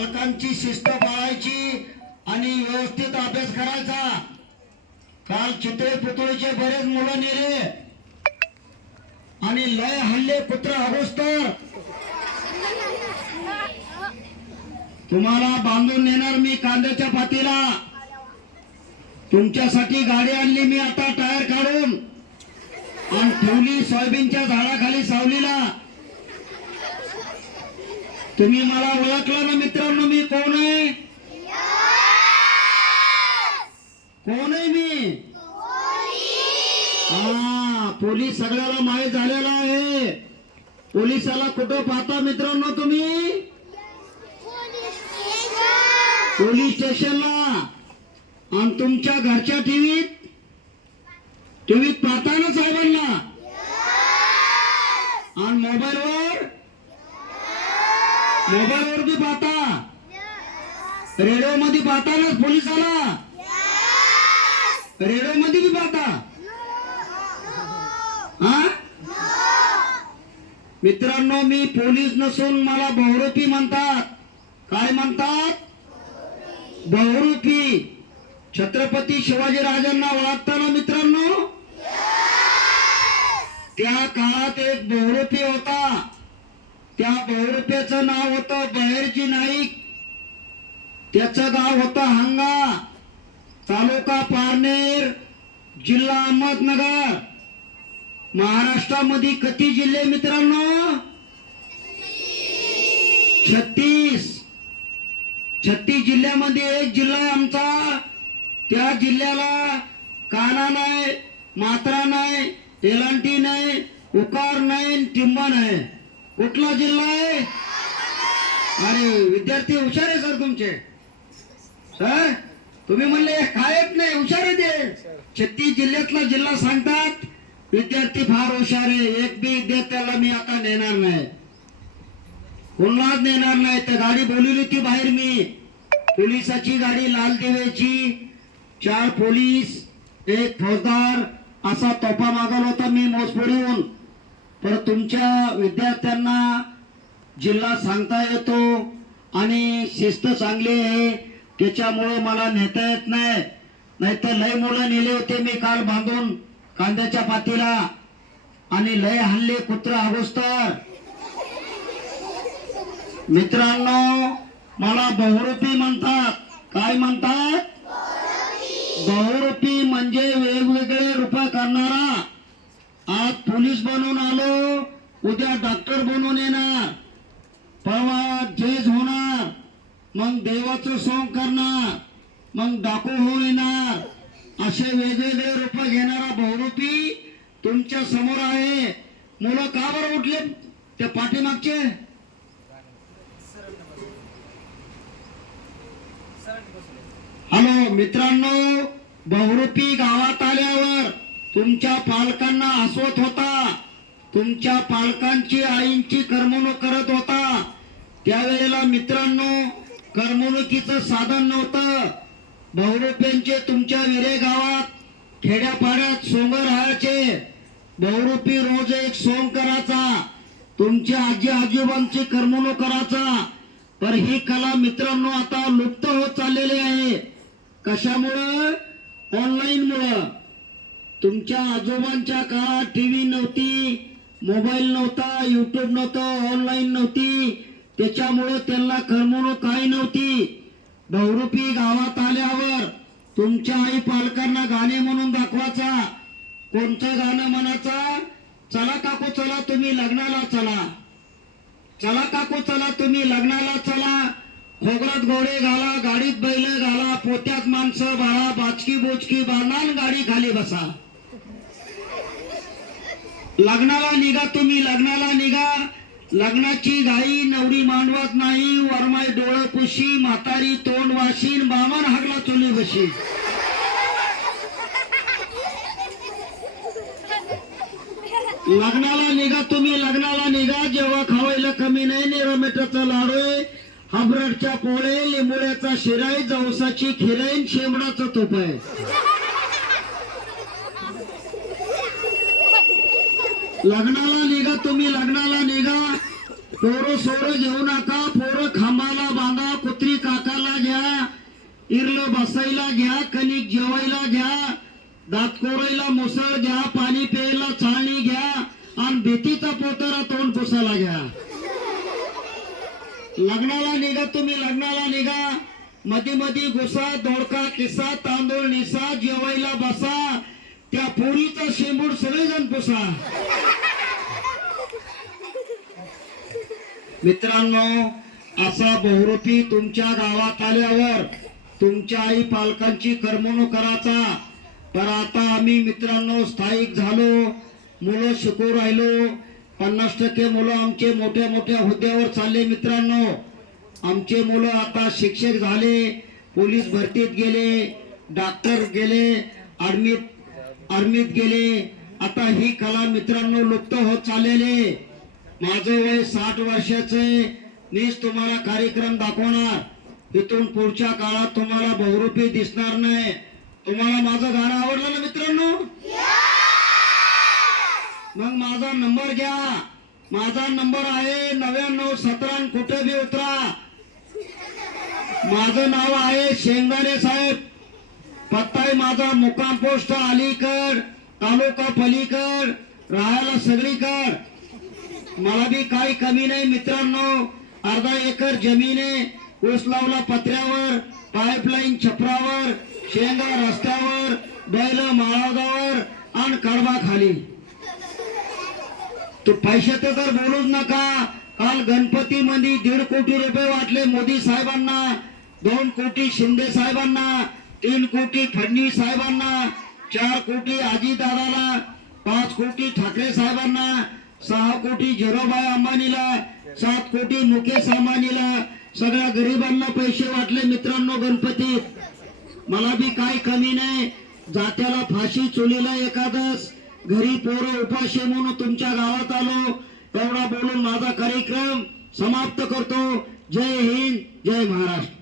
पालकांची शिस्त पाळायची आणि व्यवस्थित अभ्यास करायचा. काल चितळे पुतळीचे बरेच मुलं नेले. आणि लय हल्ले पुत्र अगोस्तर. तुम्हाला बांधून नेणार मी कांद्याच्या पातीला. तुमच्यासाठी गाडी आणली मी आता टायर काढून. आणि ठेवली सोयाबीनच्या झाडाखाली सावलीला. तुम्ही मला ओळखलं ना मित्रांनो मी? कोण आहे? कोण आहे मी? हा पोलीस सगळ्याला माहीत झालेला आहे. पोलिसाला कुठं पाहता मित्रांनो तुम्ही? पोलीस स्टेशनला. आणि तुमच्या घरच्या टीव्हीत टीव्हीत पाहता ना साहेबांना आणि मोबाईलवर मोबाईलवर बी पाहता. रेडिओ मध्ये पाहता ना पोलिसाला? रेडिओ मध्ये बी पाहता. हा? मित्रांनो मी पोलीस नसून मला बहुरूपी म्हणतात. काय म्हणतात? बहुरूपी. छत्रपती शिवाजी राजांना ओळखताना मित्रांनो? त्या काळात एक बहुरूपी होता. त्या बहुरूप्याचं नाव होतं बहिरजी नाईक. त्याचं गाव होतं हंगा तालुका पारनेर जिल्हा अहमदनगर. महाराष्ट्रामध्ये किती जिल्हे मित्रांनो? छत्तीस. छत्तीस जिल्ह्यामध्ये एक जिल्हा आहे आमचा. त्या जिल्ह्याला काना नाही मात्रा नाही एलांटी नाही उकार नाही टिंबा नाही. कुठला जिल्हा आहे? अरे विद्यार्थी हुशार आहे सर तुमचे. सर तुम्ही म्हणले काय येत नाही हुशार आहे ते. छत्तीस जिल्ह्यातला जिल्हा सांगतात विद्यार्थी फार हुशार आहे एक बी विद्यार्थ्याला मी आता नेणार नाही. कोणालाच नेणार नाही तर गाडी बोलवली होती बाहेर मी. पोलिसाची गाडी लाल दिव्याची चार पोलीस एक फौजदार असा तोफा मागवला होता मी मोसपुरीहून पण तुमच्या विद्यार्थ्यांना जिल्हा सांगता येतो आणि शिस्त चांगली आहे. त्याच्यामुळं मला नेता येत नाही. नाहीतर लय मुलं नेले होते मी काल बांधून कांद्याच्या पातीला. आणि लय हल्ले कुत्र अगोस्तर मित्रांनो मला बहुरूपी म्हणतात. काय म्हणतात? बहुरूपी म्हणजे वेगवेगळे रूप करणारा आज पोलीस बनून आलो उद्या डॉक्टर बनून येणार. परवा जेज होणार मग देवाचं सोंग करणार मग डाकू होऊन येणार. असे वेगवेगळे रूप घेणारा बहुरूपी तुमच्यासमोर आहे. मुलं का बरं उठले त्या पाठीमागचे? हॅलो मित्रांनो बहुरूपी गावात आल्यावर तुमच्या पालकांना हसवत होता. तुमच्या पालकांची आईंची करमणूक करत होता. त्यावेळेला मित्रांनो करमणुकीचं साधन नव्हतं. बहुरूप्यांचे तुमच्या विरे गावात खेड्यापाड्यात सोंग राहायचे. बहुरुपी रोज एक सोंग करायचा. तुमच्या आजी आजोबांची करमणूक करायचा. पर ही कला मित्रांनो आता लुप्त होत चाललेली आहे. कशामुळं? ऑनलाईन मुळे. तुमच्या आजोबांच्या काळात टीव्ही नव्हती मोबाईल नव्हता युट्यूब नव्हतं ऑनलाईन नव्हती. त्याच्यामुळं त्यांना करमणूक काही नव्हती. बहुरूपी गावात आल्यावर तुमच्या आई पालकांना गाणे म्हणून दाखवायचा कोणतं गाणं म्हणायचं चला काकू चला तुम्ही लग्नाला चला. चला काकू चला तुम्ही लग्नाला चला. खोगरात घोडे घाला गाडीत बैल घाला पोत्यात माणसं बाळा बाचकी बोचकी बांधान गाडी खाली बसा. लग्नाला निघा तुम्ही लग्नाला निघा. लग्नाची घाई नवरी मांडवत नाही वरमाय डोळं पुशी म्हातारी तोंड वाशीन बामान हागला चुली बशी लग्नाला निघा तुम्ही लग्नाला निघा जेव्हा खावायला कमी नाही निरमेटाचा लाडू हाबरटच्या पोळे लिंबोळ्याचा शिराई जवसाची खिराईन शेंबडाचा तोप लग्नाला निघा तुम्ही लग्नाला निघा. पोरं सोरं घेऊ नका पोरं खांबाला बांधा कुत्री काकाला घ्या इरलं बसायला घ्या कणिक जेवायला घ्या दातकोरायला मुसळ घ्या पाणी प्यायला चाळणी घ्या आणि भीतीचा पोतारा तोंड पुसायला घ्या. लग्नाला निघा तुम्ही लग्नाला निघा. मधी मधी घुसा दोडका किसा तांदूळ निसा जेवायला बसा. त्या पोरीचा शेंबूड सगळेजण पुसा. मित्रांनो असा बहुरूपी तुमच्या गावात आल्यावर तुमच्या आई पालकांची करमणूक करायचा. पण आता आम्ही मित्रांनो स्थायिक झालो मुलं शिकू राहिलो. पन्नास टक्के मुलं आमचे मोठ्या मोठ्या हुद्द्यावर चालले मित्रांनो. आमचे मुलं आता शिक्षक झाले पोलीस भरतीत गेले डॉक्टर गेले ॲडमिट आर्मीत गेले. आता ही कला मित्रांनो लुप्त होत चाललेले माझं वय साठ वर्षाचं मीच तुम्हाला कार्यक्रम दाखवणार. इथून पुढच्या काळात तुम्हाला बहुरूपी दिसणार नाही. तुम्हाला माझं गाणं आवडलं ना मित्रांनो? मग माझा नंबर घ्या. माझा नंबर आहे नव्याण्णव सतरा कुठे बी उतरा. माझं नाव आहे शेंगदाणे साहेब. पत्ता आहे माझा मुक्काम पोस्ट अलीकड तालुका पलीकड राहायला सगळीकड. मला बी काही कमी नाही मित्रांनो. अर्धा एकर जमीन आहे ऊस लावला पत्र्यावर पाईपलाईन छपरावर शेंगा रस्त्यावर बैल माळावर आणि कडबा खाली. तो पैशाचं तर बोलूच नका. काल गणपती मध्ये दीड कोटी रुपये वाटले मोदी साहेबांना दोन कोटी शिंदे साहेबांना. तीन कोटी फडणवीस साहेबांना चार कोटी आजीदादाला पाच कोटी ठाकरे साहेबांना सहा कोटी झिरोबाई अंबानीला सात कोटी मुकेश अंबानीला सगळ्या गरिबांना पैसे वाटले मित्रांनो गणपतीत. मला बी काही कमी नाही. जात्याला फाशी चोलीला एखादस घरी पोरं उपाशी म्हणून तुमच्या गावात आलो. एवढा बोलून माझा कार्यक्रम समाप्त करतो. जय हिंद जय महाराष्ट्र.